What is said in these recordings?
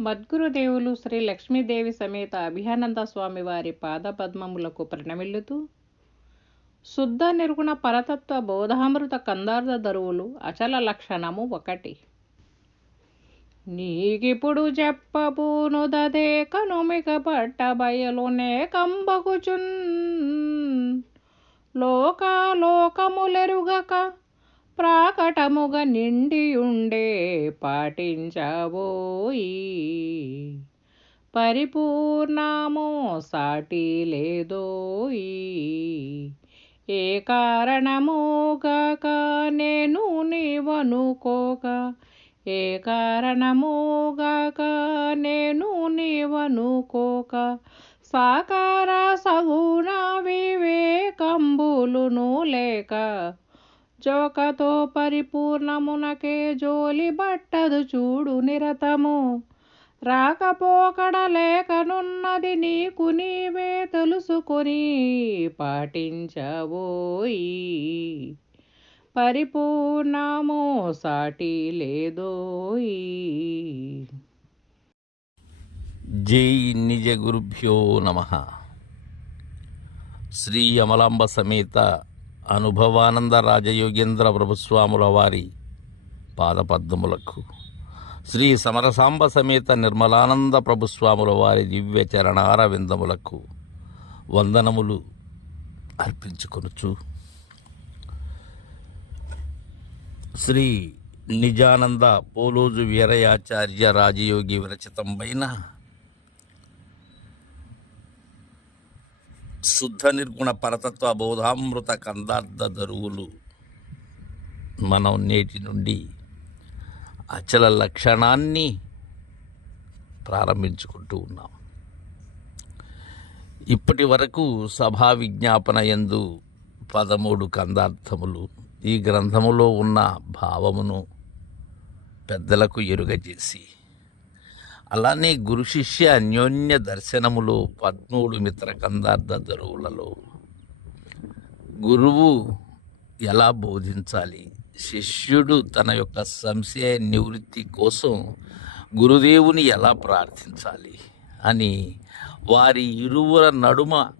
మద్గురుదేవులు శ్రీ లక్ష్మీదేవి సమేత అభియానంద స్వామి వారి పాదపద్మములకు ప్రణమిల్లుతూ శుద్ధ నిర్గుణ పరతత్వ బోధామృత కందార్థ దరువులు అచల లక్షణము ఒకటి. నీకిప్పుడు చెప్పబూనుదదే కనుమిక పట్ట బయలునే కంబకుచున్ లోకాలోకములెరుగక ప్రాకటముగ నిండియుండే పాటించబోయి పరిపూర్ణమో సాటి లేదోయి ఏ కారణముగాక నేను నీవనుకోక? ఏ కారణముగాక నేను నీవనుకోక? సాకార సగుణ వివేకంబులును లేక జోకతో పరిపూర్ణమునకే జోలి బట్టదు చూడు నిరతము. రాకపోకడ లేకనున్నది నీకు నీవే తెలుసుకొని పాటించబోయి పరిపూర్ణమో సాటి లేదోయి జై నిజ గురుభ్యో నమ. శ్రీ అమలాంబ సమేత అనుభవానంద రాజయోగేంద్ర ప్రభుస్వాముల వారి పాదపద్మములకు. శ్రీ సమరసాంబ సమేత నిర్మలానంద ప్రభుస్వాముల వారి దివ్య చరణార విందములకు వందనములు అర్పించుకొనుచు. శ్రీ నిజానంద పోలోజు వీరయాచార్య రాజయోగి విరచితమైన శుద్ధ నిర్గుణ పరతత్వ బోధామృత కందార్థ దరువులు. మనం నేటి నుండి అచల లక్షణాన్ని ప్రారంభించుకుంటూ ఉన్నాం. ఇప్పటి వరకు సభా విజ్ఞాపన యందు పదమూడు కందార్థములు ఈ గ్రంథములో ఉన్న భావమును పెద్దలకు ఎరుగజేసి అలానే గురు శిష్య అన్యోన్య దర్శనములో పద్మూడు మిత్ర కందార్థ దరువులలో గురువు ఎలా బోధించాలి? శిష్యుడు తన యొక్క సంశయ నివృత్తి కోసం గురుదేవుని ఎలా ప్రార్థించాలి? అని వారి ఇరువుర నడుమ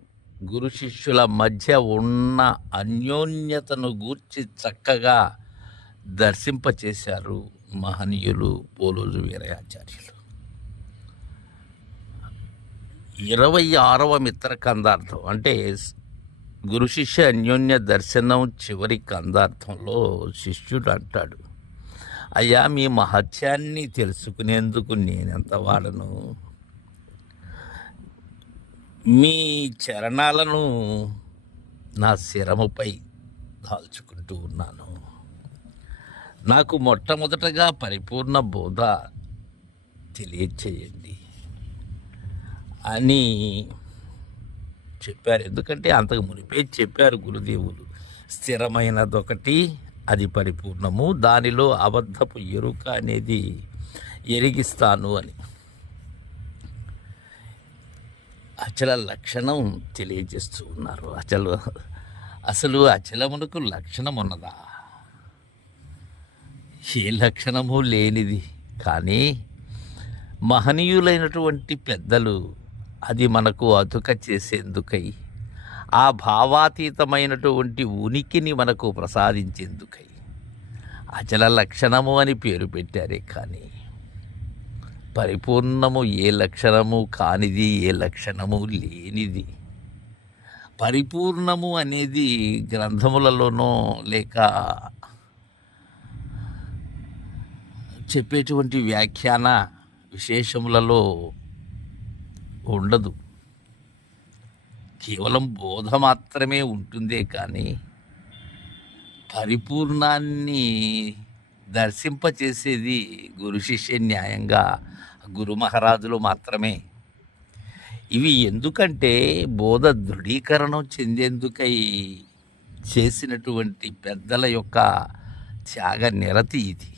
గురు శిష్యుల మధ్య ఉన్న అన్యోన్యతను గూర్చి చక్కగా దర్శింపచేశారు మహనీయులు పోలోజు వీరయాచార్యులు. ఇరవై ఆరవ మిత్ర కందార్థం అంటే గురు శిష్య అన్యోన్య దర్శనం చివరి కందార్థంలో శిష్యుడు అంటాడు. అయ్యా మీ మహత్యాన్ని తెలుసుకునేందుకు నేనెంత వాడను? మీ చరణాలను నా శిరముపై దాల్చుకుంటూ ఉన్నాను. నాకు మొట్టమొదటగా పరిపూర్ణ బోధ తెలియచేయండి. అని చెప్పారు. ఎందుకంటే అంతకు మునిపే చెప్పారు గురుదేవులు. స్థిరమైనదొకటి అది పరిపూర్ణము. దానిలో అబద్ధపు ఎరుక అనేది ఎరిగిస్తాను అని. అచల లక్షణం తెలియజేస్తూ ఉన్నారు. అచలు అసలు అచలమునకు లక్షణం ఉన్నదా? ఏ లక్షణము లేనిది. కానీ మహనీయులైనటువంటి పెద్దలు అది మనకు అతుక చేసేందుకై ఆ భావాతీతమైనటువంటి ఉనికిని మనకు ప్రసాదించేందుకై. అచల లక్షణము అని పేరు పెట్టారే కానీ పరిపూర్ణము ఏ లక్షణము కానిది ఏ లక్షణము లేనిది. పరిపూర్ణము అనేది గ్రంథములలోనో లేక చెప్పేటువంటి వ్యాఖ్యాన విశేషములలో ఉండదు. కేవలం బోధ మాత్రమే ఉంటుందే కానీ పరిపూర్ణాన్ని దర్శింపచేసేది గురు శిష్య న్యాయంగా గురు మహారాజులు మాత్రమే. ఇవి ఎందుకంటే బోధ దృఢీకరణం చెందేందుకై చేసినటువంటి పెద్దల యొక్క త్యాగ నిరతి ఇది.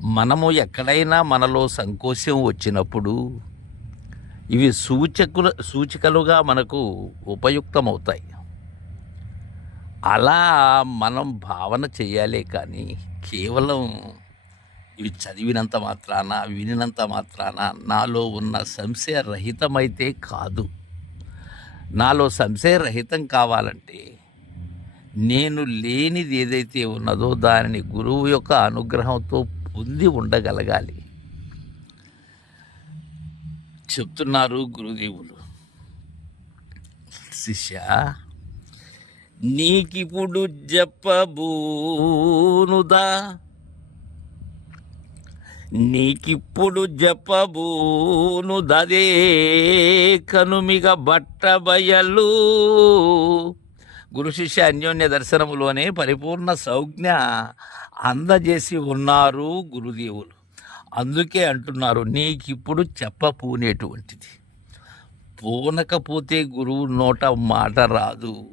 మనము ఎక్కడైనా మనలో సంకోచం వచ్చినప్పుడు ఇవి సూచకుల సూచికలుగా మనకు ఉపయుక్తమవుతాయి. అలా మనం భావన చేయాలే కానీ కేవలం ఇవి చదివినంత మాత్రాన వినినంత మాత్రాన నాలో ఉన్న సంశయరహితమైతే కాదు. నాలో సంశయరహితం కావాలంటే నేను లేనిది ఏదైతే ఉన్నదో దానిని గురువు యొక్క అనుగ్రహంతో పొంది ఉండగలగాలి. చెప్తున్నారు గురుదేవులు. శిష్య నీకిప్పుడు చెప్పబూనుదా నీకిప్పుడు చెప్పబూను దదే కనుమిగ బట్టబయలు. గురు శిష్య అన్యోన్య దర్శనములోనే పరిపూర్ణ సౌజ్ఞ అందజేసి ఉన్నారు గురుదేవులు. అందుకే అంటున్నారు నీకిప్పుడు చెప్పపూనేటువంటిది. పూనకపోతే గురువు నోట మాట రాదు.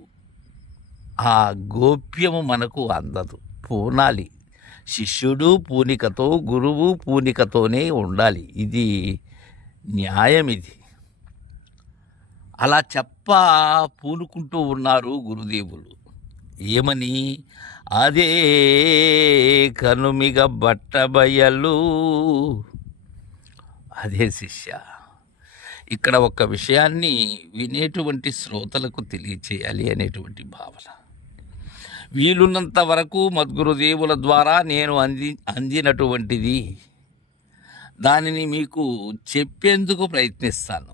ఆ గోప్యము మనకు అందదు. పూనాలి. శిష్యుడు పూనికతో గురువు పూనికతోనే ఉండాలి. ఇది న్యాయం ఇది అలా చెప్ప పూనుకుంటూ ఉన్నారు గురుదేవులు. ఏమని? అదే కనుమిగ బట్టబయలు. అదే శిష్య ఇక్కడ ఒక విషయాన్ని వినేటువంటి శ్రోతలకు తెలియచేయాలి అనేటువంటి భావన. వీలున్నంత వరకు మద్గురుదేవుల ద్వారా నేను అంది అందినటువంటిది. దానిని మీకు చెప్పేందుకు ప్రయత్నిస్తాను.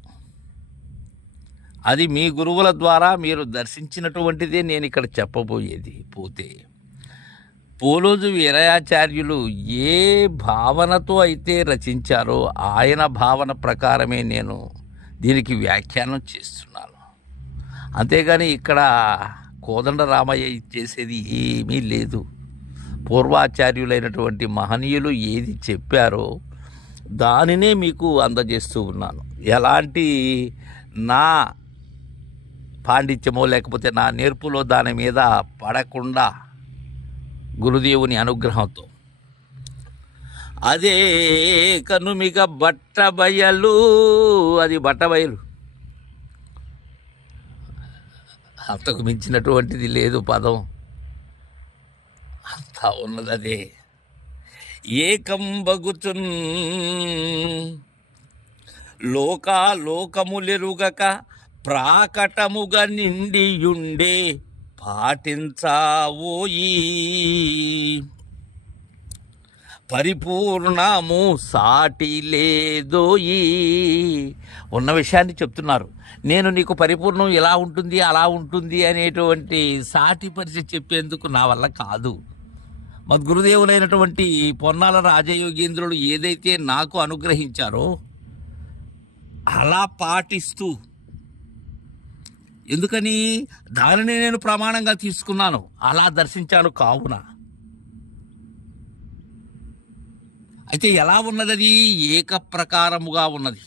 అది మీ గురువుల ద్వారా మీరు దర్శించినటువంటిదే నేను ఇక్కడ చెప్పబోయేది. పోతే పోలోజు వీరయాచార్యులు ఏ భావనతో అయితే రచించారో ఆయన భావన ప్రకారమే నేను దీనికి వ్యాఖ్యానం చేస్తున్నాను. అంతేగాని ఇక్కడ కోదండ రామయ్య చేసేది ఏమీ లేదు. పూర్వాచార్యులైనటువంటి మహనీయులు ఏది చెప్పారో దానినే మీకు అందజేస్తూ ఉన్నాను. ఎలాంటి నా పాండిత్యమో లేకపోతే నా నేర్పులో దాని మీద పడకుండా గురుదేవుని అనుగ్రహంతో. అదే కనుమిగ బట్టబయలు అది బట్టబయలు అంతకు మించినటువంటిది లేదు పదం. అంతా ఉన్నదదే ఏకం బగుచున్ లోకా లోకములెరుగక ప్రాకటముగా నిండియుండే పాటించావోయి పరిపూర్ణము సాటి లేదోయి ఉన్న విషయాన్ని చెప్తున్నారు. నేను నీకు పరిపూర్ణం ఎలా ఉంటుంది అలా ఉంటుంది అనేటువంటి సాటి పరిచయం చెప్పేందుకు నా వల్ల కాదు. మద్గురుదేవులైనటువంటి పొన్నాల రాజయోగేంద్రులు ఏదైతే నాకు అనుగ్రహించారో అలా పాటిస్తూ ఎందుకని? దానిని నేను ప్రమాణంగా తీసుకున్నాను. అలా దర్శించాను కావున. అయితే ఎలా ఉన్నది అది ఏక ప్రకారముగా ఉన్నది.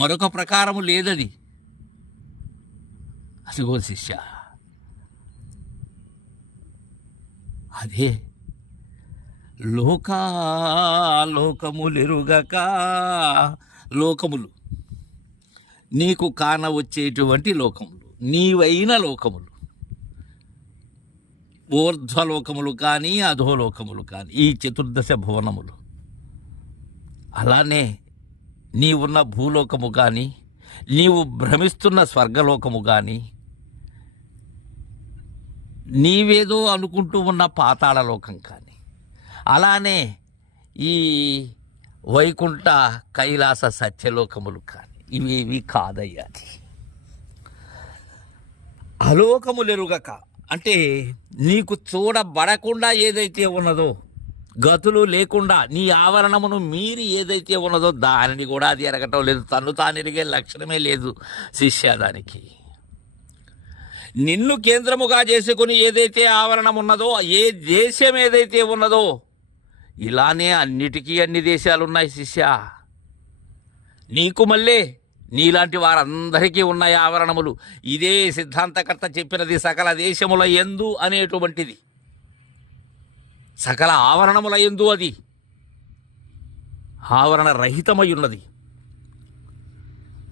మరొక ప్రకారము లేదది. అదిగో శిష్య. అదే. లోకా లోకములెరుగక లోకములు. నీకు కాన వచ్చేటువంటి లోకములు నీవైన లోకములు. ఊర్ధ్వలోకములు కానీ అధోలోకములు కానీ ఈ చతుర్దశ భువనములు. అలానే నీవున్న భూలోకము కానీ నీవు భ్రమిస్తున్న స్వర్గలోకము కానీ నీవేదో అనుకుంటూ ఉన్న పాతాళలోకం కానీ. అలానే ఈ వైకుంఠ కైలాస సత్యలోకములు కానీ. ఇవేవి ఇవి కాదయ్యా అది. అలోకములెరుగక. అంటే నీకు చూడబడకుండా ఏదైతే ఉన్నదో గతులు లేకుండా నీ ఆవరణమును మీరి ఏదైతే ఉన్నదో దానిని కూడా అది ఎరగటం లేదు. తను తాను ఎరిగే లక్షణమే లేదు శిష్య దానికి. నిన్ను కేంద్రముగా చేసుకుని ఏదైతే ఆవరణం ఉన్నదో ఏ దేశం ఏదైతే ఉన్నదో ఇలానే అన్నిటికీ అన్ని దేశాలు ఉన్నాయి శిష్య. నీకు మళ్ళీ నీలాంటి వారందరికీ ఉన్నాయి ఆవరణములు. ఇదే సిద్ధాంతకర్త చెప్పినది సకల దేశముల ఎందు అనేటువంటిది. సకల ఆవరణముల ఎందు అది. ఆవరణ రహితమై ఉన్నది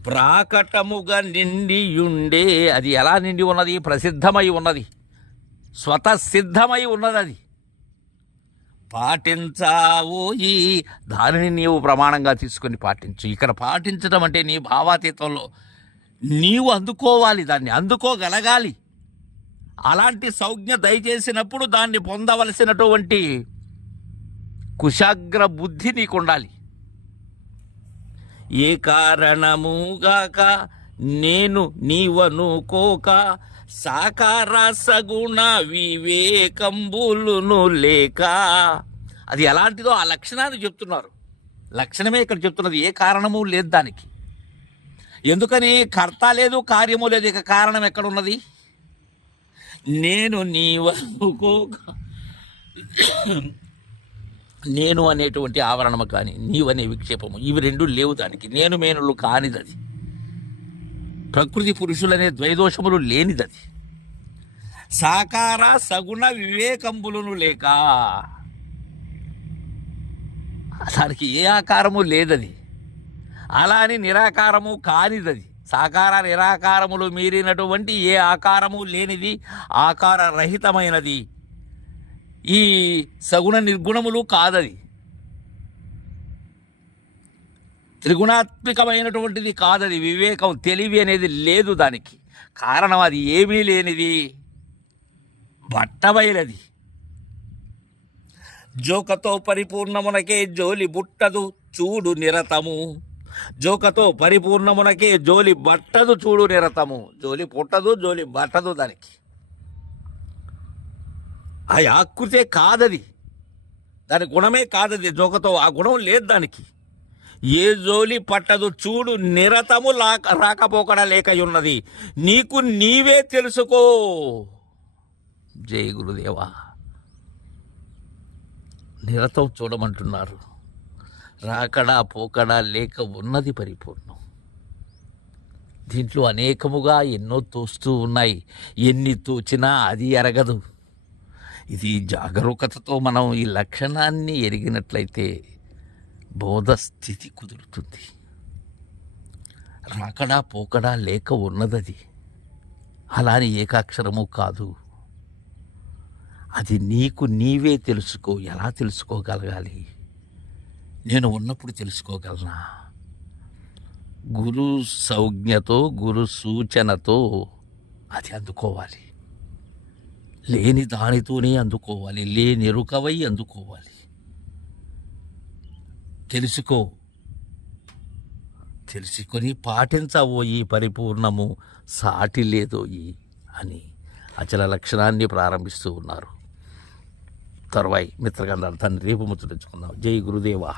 ప్రాకటముగా నిండియుండే అది ఎలా నిండి ఉన్నది? ప్రసిద్ధమై ఉన్నది. స్వతసిద్ధమై ఉన్నది అది. పాటించావు ఈ దానిని నీవు ప్రమాణంగా తీసుకొని పాటించు. ఇక్కడ పాటించడం అంటే నీ భావాతీతంలో నీవు అందుకోవాలి దాన్ని అందుకోగలగాలి. అలాంటి సౌజ్ఞ దయచేసినప్పుడు దాన్ని పొందవలసినటువంటి కుశాగ్ర బుద్ధి నీకు ఉండాలి ఏ కారణముగాక నేను నీవనుకోక సాకార సగుణ వివేకంబులును లేక. అది ఎలాంటిదో ఆ లక్షణాన్ని చెప్తున్నారు. లక్షణమే ఇక్కడ చెప్తున్నది. ఏ కారణము లేదు దానికి. ఎందుకని కర్త లేదు కార్యము లేదు ఇక కారణం ఎక్కడున్నది? నేను నీవనుకోక నేను అనేటువంటి ఆవరణము కానీ నీవనే విక్షేపము ఇవి రెండు లేవు దానికి. నేను మేనులు కానిదది ప్రకృతి పురుషులనే ద్వైదోషములు లేనిదది. సాకార సగుణ వివేకంబులను లేక దానికి ఏ ఆకారము లేదది. అలా అని నిరాకారము కానిదది. సాకార నిరాకారములు మీరినటువంటి ఏ ఆకారము లేనిది ఆకార రహితమైనది. ఈ సగుణ నిర్గుణములు కాదది. త్రిగుణాత్మకమైనటువంటిది కాదది వివేకం తెలివి అనేది లేదు దానికి. కారణం అది ఏమీ లేనిది. బట్టబయలది. జోకతో పరిపూర్ణమునకే జోలి బుట్టదు చూడు నిరతము. జోకతో పరిపూర్ణమునకే జోలి బట్టదు చూడు నిరతము. జోలి పుట్టదు జోలి బట్టదు దానికి. ఆ ఆకృతే కాదది. దాని గుణమే కాదది జోకతో. ఆ గుణం లేదు దానికి. ఏ జోలి పట్టదు చూడు నిరతము లాక రాకపోకడా లేకయున్నది. నీకు నీవే తెలుసుకో. జై గురుదేవా. నిరతం చూడమంటున్నారు. రాకడా పోకడా లేక ఉన్నది పరిపూర్ణం. దీంట్లో అనేకముగా ఎన్నో తోస్తూ ఉన్నాయి. ఎన్ని తోచినా అది ఎరగదు. ఇది జాగరూకతతో మనం ఈ లక్షణాన్ని ఎరిగినట్లయితే బోధ స్థితి కుదురుతుంది రాకడా పోకడా లేక ఉన్నదది. అలాని ఏకాక్షరము కాదు. అది నీకు నీవే తెలుసుకో ఎలా తెలుసుకోగలగాలి? నేను ఉన్నప్పుడు తెలుసుకోగలనా? గురు సౌజ్ఞతో గురు సూచనతో అది అందుకోవాలి. లేని దానితోనే అందుకోవాలి. లేని ఎరుకవై అందుకోవాలి. తెలుసుకో. తెలుసుకొని పాటించవో ఈ పరిపూర్ణము. సాటి లేదోయి అని అచల లక్షణాన్ని ప్రారంభిస్తూ ఉన్నారు. తర్వాయి మిత్రగంధాలు తండ్రి రేపు ముచ్చటించుకుందాం జై గురుదేవా.